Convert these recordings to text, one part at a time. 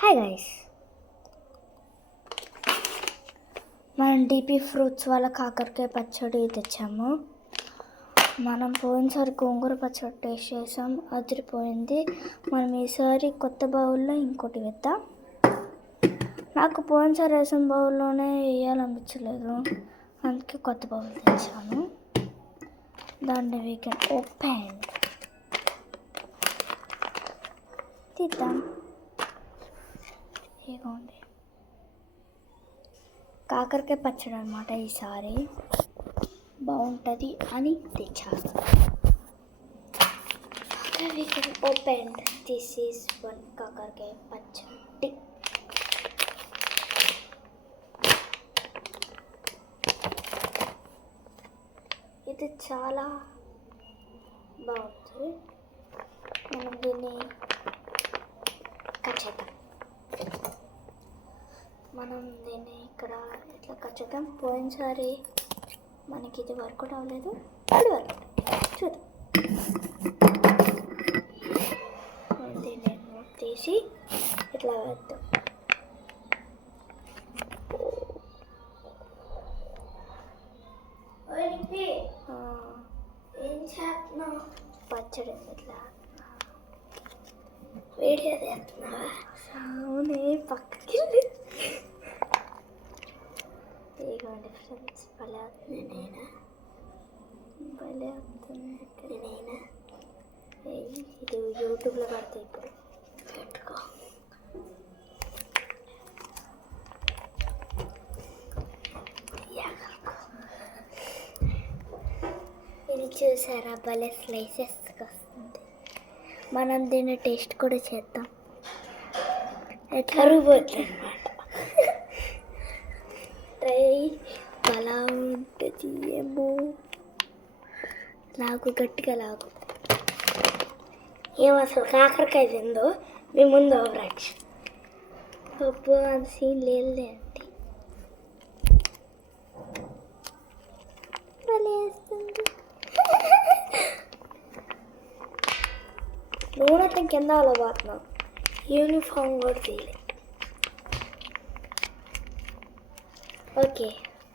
Hi guys, మనం DP fruits వాళ్ళ కాకరకాయ పచ్చడి తెచ్చాము. మనం పోయినసారి గోంగూర పచ్చడి టేస్ట్ చేసాం, అదిరిపోయింది. మనం ఈసారి కొత్త బౌల్లో ఇంకోటి వేద్దాం. నాకు పోయినసారి వేసిన బౌల్లోనే వేయాలనిపించలేదు, అందుకే కొత్త బౌల్ తెచ్చాను. దాన్ని వీ కెన్ ఓపెన్ తీద్దాం. ఇదిగోండి కాకరకాయ పచ్చడి అనమాట. ఈసారి బాగుంటుంది అని తెచ్చాను. ఓపెన్. దిస్ ఈజ్ వన్ కాకరకాయ పచ్చడి. ఇది చాలా బాగుంది. మనం దీన్ని కట్ చేద్దాం. మనం దీన్ని ఇక్కడ ఇట్లా కట్ చేద్దాం. పోయినసారి మనకి ఇది వర్కౌట్ అవ్వలేదు, ఇప్పుడు వర్కౌట్ చూద్దాం. దీన్ని తీసి ఇట్లా వేద్దాం. ఏం చేస్తున్నావు? పచ్చడి ఇట్లా వీడియో చేస్తున్నావా? అవునే, పక్కకి ఇదిగోండి ఫ్రెండ్స్, భలే అవుతుంది. భలే అవుతుంది. ఇది యూట్యూబ్లో పడతాయి. ఇప్పుడు పెట్టుకో. ఇది చూసారా, భలే స్లైసెస్గా వస్తుంది. మనం దీన్ని టేస్ట్ కూడా చేద్దాం. ఎట్లా పోతుంది అన్నమాట. ట్రై అలా ఉంటుంది ఏమో. లాగు, గట్టిగా లాగు. ఏమో అసలు కాకరకాయ తిందో మీ ముందు ఓవర్ యాక్షన్. పప్పు అంత సీన్ లేదులే అంటే భలే వేస్తుంది. నూనె కింద అలా పోతున్నావు. యూనిఫామ్ కూడా తీయలే. ఓకే,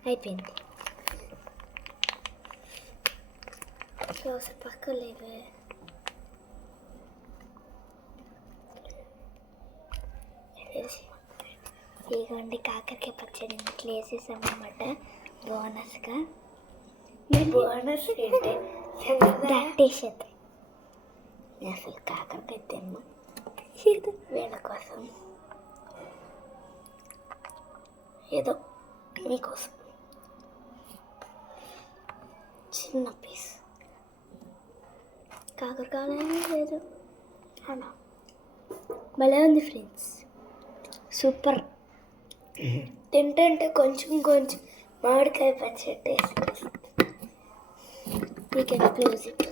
అయిపోయింది. ఒకసారి పక్క లేవే. ఇదిగోండి కాకరకాయ పచ్చడి ఇట్లా వేసేసామన్నమాట బోనస్గా. బోనస్ ఏంటి? ప్రాక్టీస్ చేద్దాం. అసలు కాకరకాయ తిన్నా వీళ్ళ కోసం, ఏదో మీకోసం చిన్న పీస్ కాకరకాయ లేదు అన్నా. భలే ఉంది ఫ్రెండ్స్, సూపర్. తింటుంటే కొంచెం కొంచెం మామిడికాయ పచ్చడి టేస్ట్ వస్తుంది. You can close it.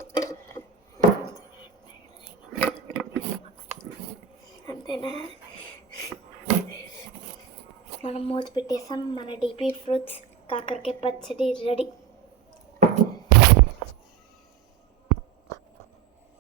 అంతేనా? మనం మూత పెట్టేసాం. మన డీపీ ఫ్రూట్స్ కాకరకాయ పచ్చడి రెడీ.